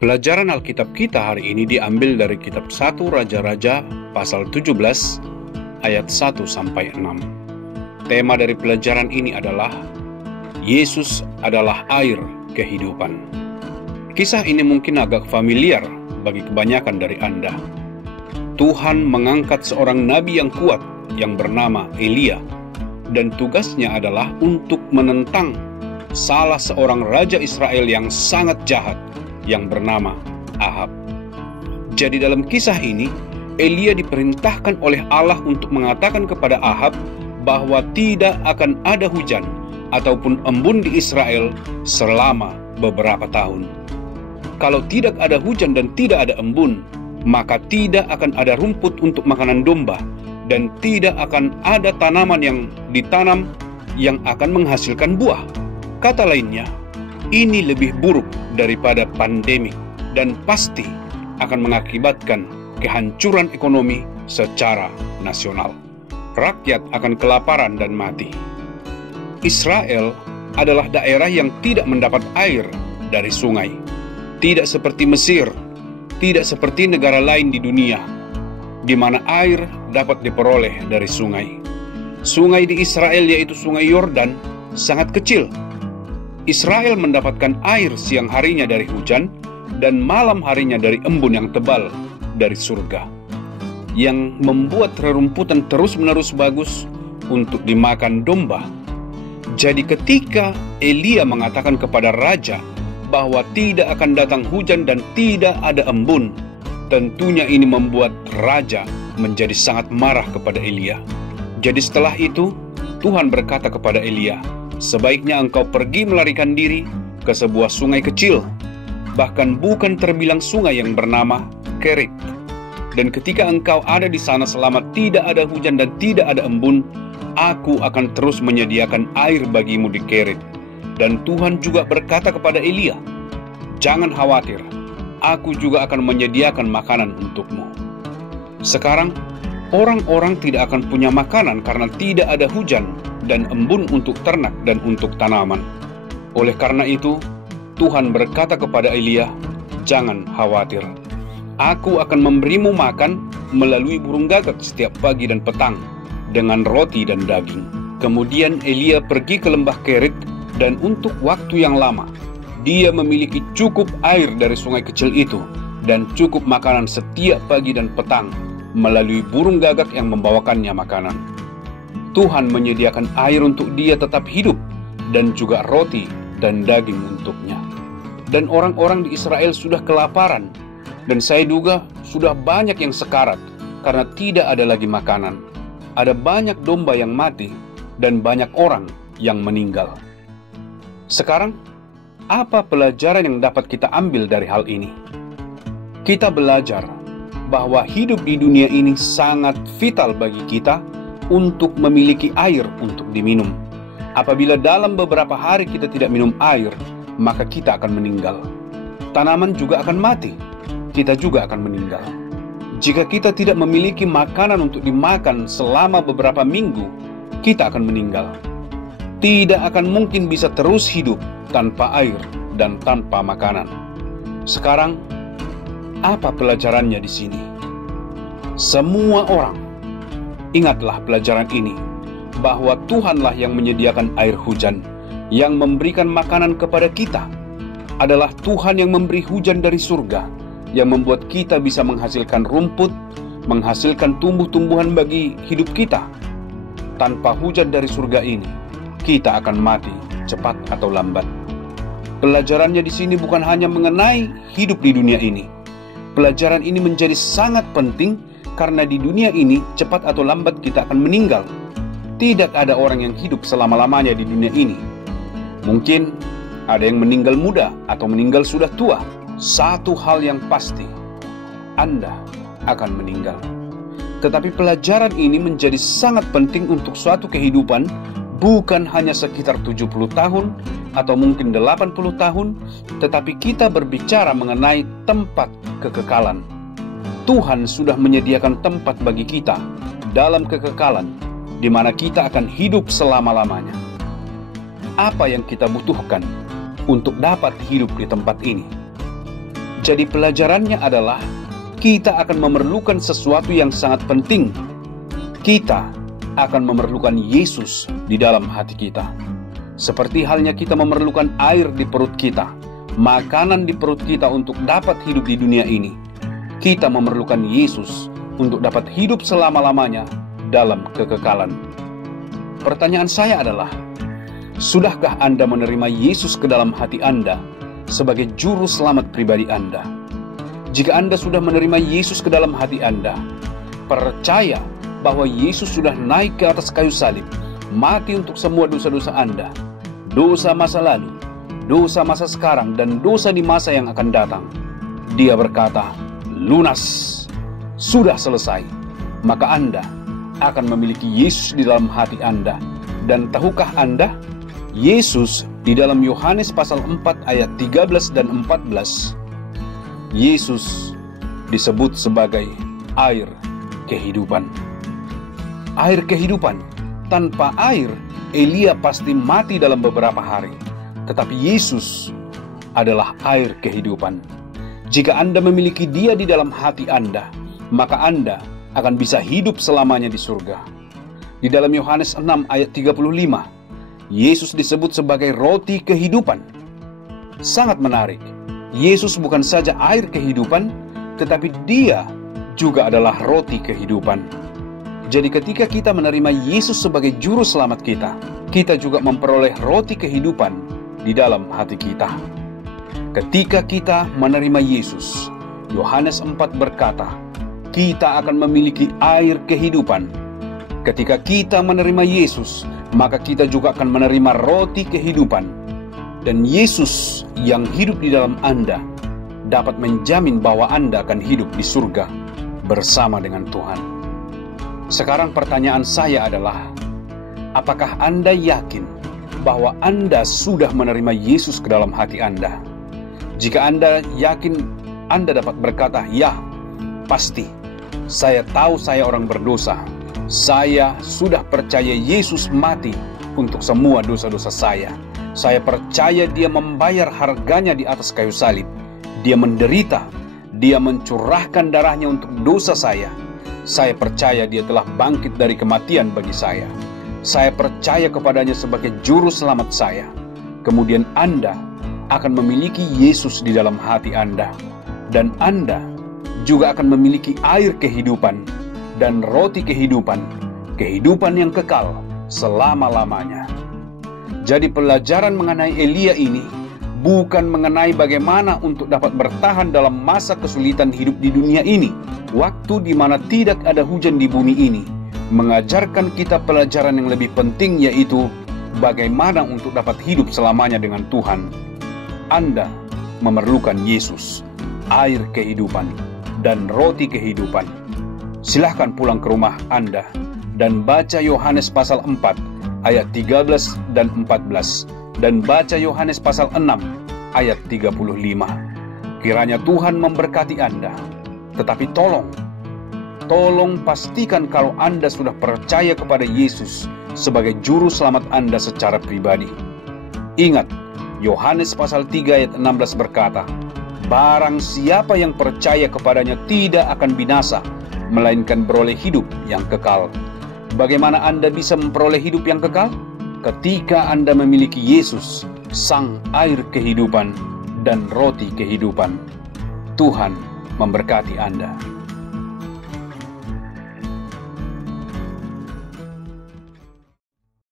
Pelajaran Alkitab kita hari ini diambil dari kitab 1 Raja-Raja pasal 17 ayat 1-6. Tema dari pelajaran ini adalah Yesus adalah air kehidupan. Kisah ini mungkin agak familiar bagi kebanyakan dari Anda. Tuhan mengangkat seorang nabi yang kuat yang bernama Elia, dan tugasnya adalah untuk menentang salah seorang raja Israel yang sangat jahat yang bernama Ahab. Jadi dalam kisah ini, Elia diperintahkan oleh Allah untuk mengatakan kepada Ahab bahwa tidak akan ada hujan ataupun embun di Israel selama beberapa tahun. Kalau tidak ada hujan dan tidak ada embun, maka tidak akan ada rumput untuk makanan domba, dan tidak akan ada tanaman yang ditanam yang akan menghasilkan buah. Kata lainnya, ini lebih buruk daripada pandemi dan pasti akan mengakibatkan kehancuran ekonomi secara nasional. Rakyat akan kelaparan dan mati. Israel adalah daerah yang tidak mendapat air dari sungai. Tidak seperti Mesir, tidak seperti negara lain di dunia, di mana air dapat diperoleh dari sungai. Sungai di Israel, yaitu Sungai Yordan, sangat kecil. Israel mendapatkan air siang harinya dari hujan dan malam harinya dari embun yang tebal dari surga, yang membuat rerumputan terus-menerus bagus untuk dimakan domba. Jadi ketika Elia mengatakan kepada raja bahwa tidak akan datang hujan dan tidak ada embun, tentunya ini membuat raja menjadi sangat marah kepada Elia. Jadi setelah itu, Tuhan berkata kepada Elia, sebaiknya engkau pergi melarikan diri ke sebuah sungai kecil, bahkan bukan terbilang sungai yang bernama Kerit. Dan ketika engkau ada di sana selama tidak ada hujan dan tidak ada embun, aku akan terus menyediakan air bagimu di Kerit. Dan Tuhan juga berkata kepada Elia, jangan khawatir, aku juga akan menyediakan makanan untukmu. Sekarang, orang-orang tidak akan punya makanan karena tidak ada hujan dan embun untuk ternak dan untuk tanaman. Oleh karena itu, Tuhan berkata kepada Elia, jangan khawatir. Aku akan memberimu makan melalui burung gagak setiap pagi dan petang, dengan roti dan daging. Kemudian Elia pergi ke lembah Kerit, dan untuk waktu yang lama, dia memiliki cukup air dari sungai kecil itu, dan cukup makanan setiap pagi dan petang, melalui burung gagak yang membawakannya makanan. Tuhan menyediakan air untuk dia tetap hidup, dan juga roti dan daging untuknya. Dan orang-orang di Israel sudah kelaparan, dan saya duga sudah banyak yang sekarat, karena tidak ada lagi makanan. Ada banyak domba yang mati, dan banyak orang yang meninggal. Sekarang, apa pelajaran yang dapat kita ambil dari hal ini? Kita belajar bahwa hidup di dunia ini sangat vital bagi kita untuk memiliki air untuk diminum. Apabila dalam beberapa hari kita tidak minum air, maka kita akan meninggal. Tanaman juga akan mati. Kita juga akan meninggal. Jika kita tidak memiliki makanan untuk dimakan selama beberapa minggu, kita akan meninggal. Tidak akan mungkin bisa terus hidup tanpa air dan tanpa makanan. Sekarang, apa pelajarannya di sini? Semua orang, ingatlah pelajaran ini, bahwa Tuhanlah yang menyediakan air hujan, yang memberikan makanan kepada kita. Adalah Tuhan yang memberi hujan dari surga, yang membuat kita bisa menghasilkan rumput, menghasilkan tumbuh-tumbuhan bagi hidup kita. Tanpa hujan dari surga ini, kita akan mati cepat atau lambat. Pelajarannya di sini bukan hanya mengenai hidup di dunia ini. Pelajaran ini menjadi sangat penting karena di dunia ini cepat atau lambat kita akan meninggal. Tidak ada orang yang hidup selama-lamanya di dunia ini. Mungkin ada yang meninggal muda atau meninggal sudah tua. Satu hal yang pasti, Anda akan meninggal. Tetapi pelajaran ini menjadi sangat penting untuk suatu kehidupan, bukan hanya sekitar 70 tahun atau mungkin 80 tahun, tetapi kita berbicara mengenai tempat kekekalan. Tuhan sudah menyediakan tempat bagi kita dalam kekekalan, di mana kita akan hidup selama-lamanya. Apa yang kita butuhkan untuk dapat hidup di tempat ini? Jadi pelajarannya adalah kita akan memerlukan sesuatu yang sangat penting. Kita akan memerlukan Yesus di dalam hati kita. Seperti halnya kita memerlukan air di perut kita, makanan di perut kita untuk dapat hidup di dunia ini. Kita memerlukan Yesus untuk dapat hidup selama-lamanya dalam kekekalan. Pertanyaan saya adalah, sudahkah Anda menerima Yesus ke dalam hati Anda sebagai juru selamat pribadi Anda? Jika Anda sudah menerima Yesus ke dalam hati Anda, percaya bahwa Yesus sudah naik ke atas kayu salib, mati untuk semua dosa-dosa Anda, dosa masa lalu, dosa masa sekarang, dan dosa di masa yang akan datang. Dia berkata, lunas, sudah selesai. Maka Anda akan memiliki Yesus di dalam hati Anda. Dan tahukah Anda, Yesus di dalam Yohanes pasal 4 ayat 13 dan 14, Yesus disebut sebagai air kehidupan. Air kehidupan. Tanpa air, Elia pasti mati dalam beberapa hari. Tetapi Yesus adalah air kehidupan. Jika Anda memiliki Dia di dalam hati Anda, maka Anda akan bisa hidup selamanya di surga. Di dalam Yohanes 6 ayat 35, Yesus disebut sebagai roti kehidupan. Sangat menarik. Yesus bukan saja air kehidupan, tetapi Dia juga adalah roti kehidupan. Jadi ketika kita menerima Yesus sebagai juru selamat kita, kita juga memperoleh roti kehidupan di dalam hati kita. Ketika kita menerima Yesus, Yohanes 4 berkata, kita akan memiliki air kehidupan. Ketika kita menerima Yesus, maka kita juga akan menerima roti kehidupan. Dan Yesus yang hidup di dalam Anda dapat menjamin bahwa Anda akan hidup di surga bersama dengan Tuhan. Sekarang pertanyaan saya adalah, apakah Anda yakin bahwa Anda sudah menerima Yesus ke dalam hati Anda? Jika Anda yakin, Anda dapat berkata, ya, pasti. Saya tahu saya orang berdosa. Saya sudah percaya Yesus mati untuk semua dosa-dosa saya. Saya percaya Dia membayar harganya di atas kayu salib. Dia menderita. Dia mencurahkan darahnya untuk dosa saya. Saya percaya Dia telah bangkit dari kematian bagi saya. Saya percaya kepadanya sebagai juru selamat saya. Kemudian Anda akan memiliki Yesus di dalam hati Anda. Dan Anda juga akan memiliki air kehidupan dan roti kehidupan, kehidupan yang kekal selama-lamanya. Jadi pelajaran mengenai Elia ini bukan mengenai bagaimana untuk dapat bertahan dalam masa kesulitan hidup di dunia ini, waktu di mana tidak ada hujan di bumi ini. Mengajarkan kita pelajaran yang lebih penting, yaitu bagaimana untuk dapat hidup selamanya dengan Tuhan. Anda memerlukan Yesus, air kehidupan dan roti kehidupan. Silahkan pulang ke rumah Anda dan baca Yohanes pasal 4 ayat 13 dan 14, dan baca Yohanes pasal 6 ayat 35. Kiranya Tuhan memberkati Anda. Tetapi tolong pastikan kalau Anda sudah percaya kepada Yesus sebagai juru selamat Anda secara pribadi. Ingat, Yohanes pasal 3 ayat 16 berkata, barang siapa yang percaya kepadanya tidak akan binasa, melainkan beroleh hidup yang kekal. Bagaimana Anda bisa memperoleh hidup yang kekal? Ketika Anda memiliki Yesus, sang air kehidupan dan roti kehidupan. Tuhan memberkati Anda.